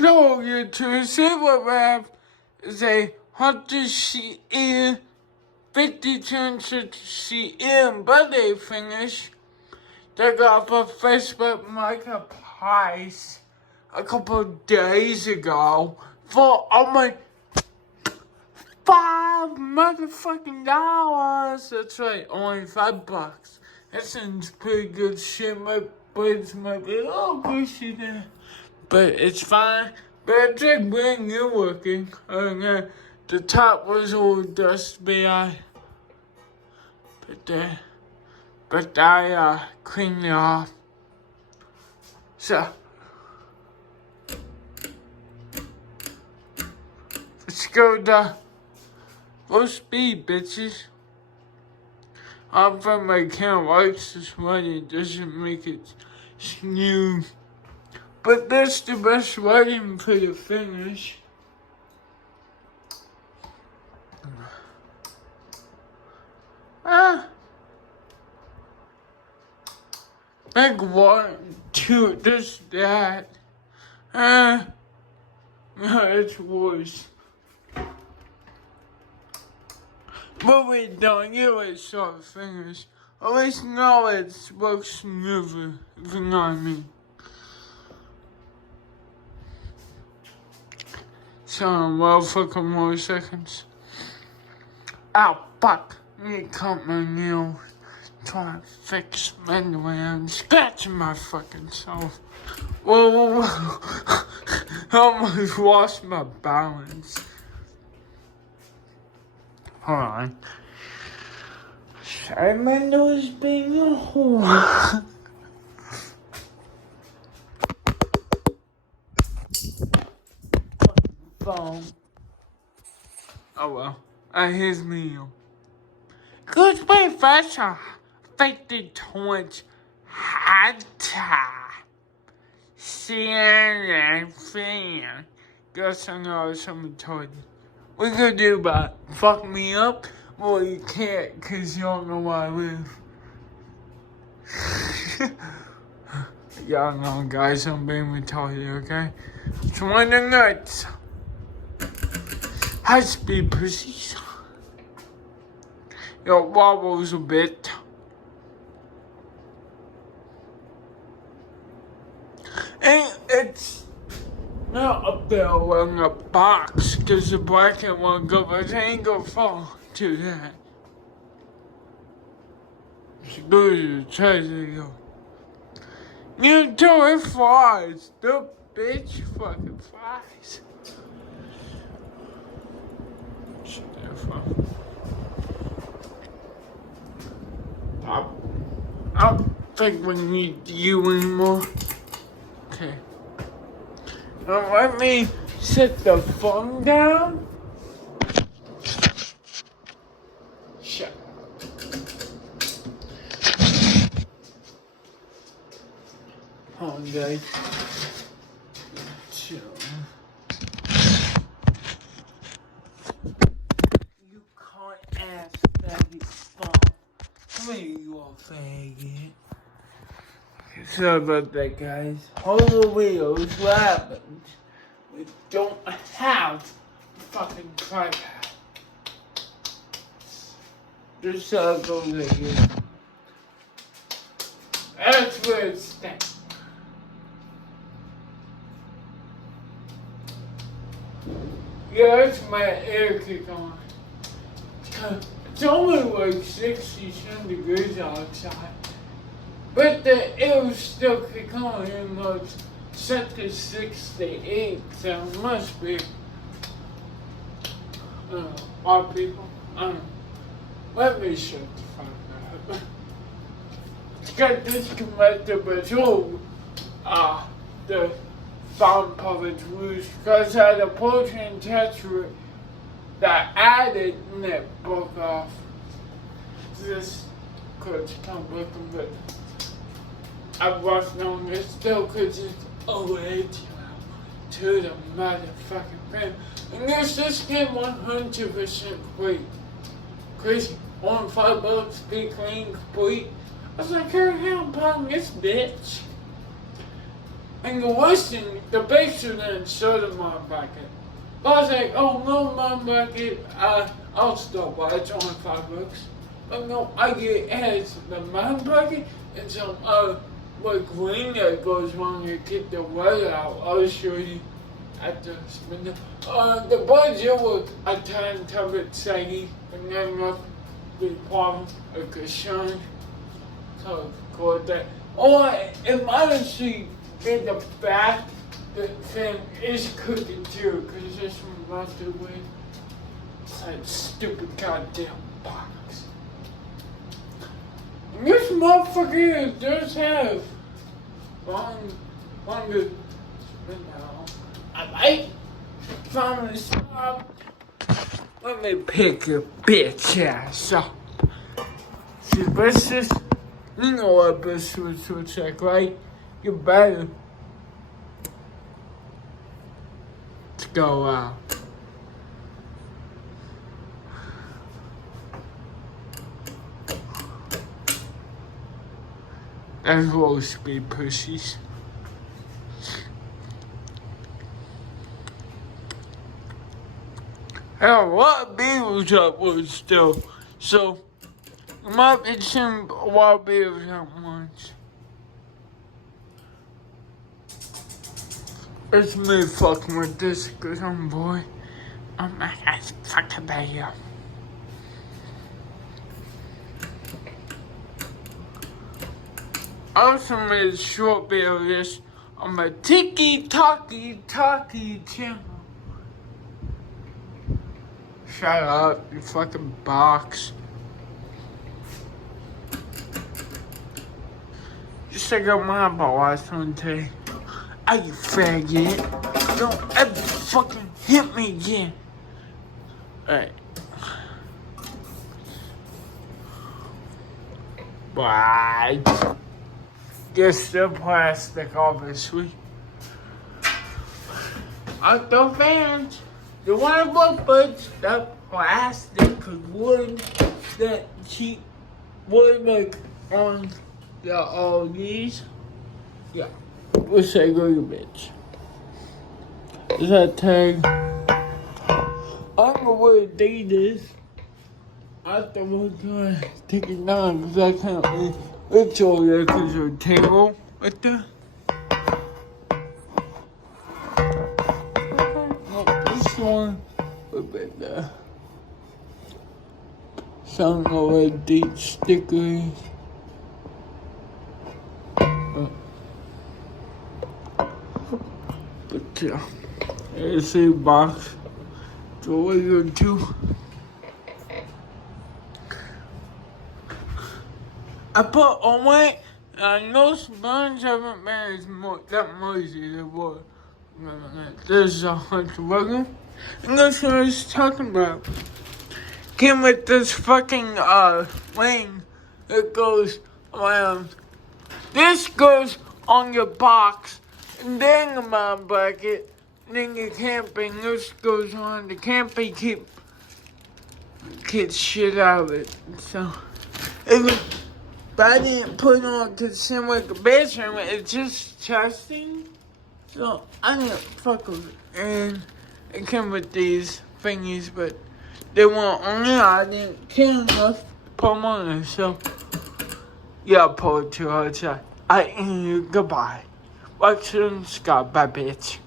Hello YouTube, Silver Rap is a 100 cm, 50 cm birthday finish that got for Facebook Marketplace a couple of days ago for only $5 motherfucking dollars. That's right, only $5. That sounds pretty good shit. My buds might be a little pushy there, but it's fine. But I think when you're working, the top was all dusty, but I cleaned it off. So let's go to full speed, bitches. I'm from my account likes this money, it doesn't make it smooth. But that's the best writing for the finish. Big 1, 2, this, that. No, it's worse. But we don't, you always saw the finish. At least now it works smoother, if you know what I mean. So, well, for a couple more seconds. Ow, fuck. I need to cut my nails. Trying to fix manually. I'm scratching my fucking self. Whoa. I almost lost my balance. Hold on. Sorry, my nose being a whore. Phone. Oh well. Here's me. Good way fashion. 50 towards Hatta. CNN fan. Guess I know someone told you. What you gonna do about it? Fuck me up? Well, you can't, cause you don't know where I live. Y'all know, guys, I'm being retarded, okay? It's one of the nuts. High speed pussies. Yo, wobbles a bit. And it's not up there in a box, cause the bracket won't go, but it ain't gonna fall to that. It's good to try to go. You do it flies, the bitch fucking flies. I don't think we need you anymore. Okay. Now let me set the phone down. Shut up. Hold on, guys. Chill. You can't ask that phone. Come here, you old faggot. Sorry about that, guys. Whole videos, what happens? We don't have a fucking tripod. Just so it goes again. That's where it stands. Yeah, that's my air kick on. It's only like 67 degrees outside. But the air was still kicking on, even though it's set to 68, so it must be, a lot of people. Let me shut the fuck up. It's got disconnected, but the sound puppets loose because I had a protein texture that added and it broke off. This could come looking, but I've watched on this still because it's OA to the motherfucking thing. And this just came 100% complete. Crazy. On $5, be clean, complete. I was like, hey, I'm buying this bitch. And the worst thing, the baker didn't show the my bucket. I was like, oh no, my bucket, I'll stop by, it's only $5. But no, I get as the man bucket and some like green that goes when you get the weather out. I'll show you at the window. The budget was a ton bit saggy, and then not the problem or concern. So call that. Or if honestly in the back, the thing is cooking too, because it's just from run through with that stupid goddamn box. And this motherfucker does have one good window. I might finally stop. Let me pick your bitch ass up. See, let's just, you know what this would check, right? You better to go out. That's low speed pussies. Hell, what Beatles up was still. So, you might be seeing wild Beatles at once. It's me fucking with this good boy. I'm not as fucking about you. I also made a short video of this on my Tiki Talkie channel. Shut up, you fucking box. Just like a my boss one day. Are you faggot? Don't ever fucking hit me again. Alright. Bye. Just the plastic, obviously. Outdoor fans, you want to put the plastic wood that cheap wood like on the all these? Yeah. We'll say go you bitch. Is that tag? I'm gonna wear Adidas. I thought we're gonna take it down because I can't it's all there because there's a table right there. This one would be there. Some of the deep stickers. But yeah, it's a box. So what are you gonna do? I put on it, and I know sponge haven't been as that noisy as it was. There's a hunch of regular. And that's what I was talking about. Came with this fucking wing that goes around. This goes on your box, and then the mount bracket, and then your camping. This goes on the camping, keep shit out of it. So, but I didn't put it on to the same way the bedroom, it's just testing. So I didn't fuck with it. And it came with these thingies, but they weren't on there. I didn't care enough to put them on there. So, yeah, I pulled it too hard. I ain't you. Goodbye. Watch them, Scott. Bye, bitch.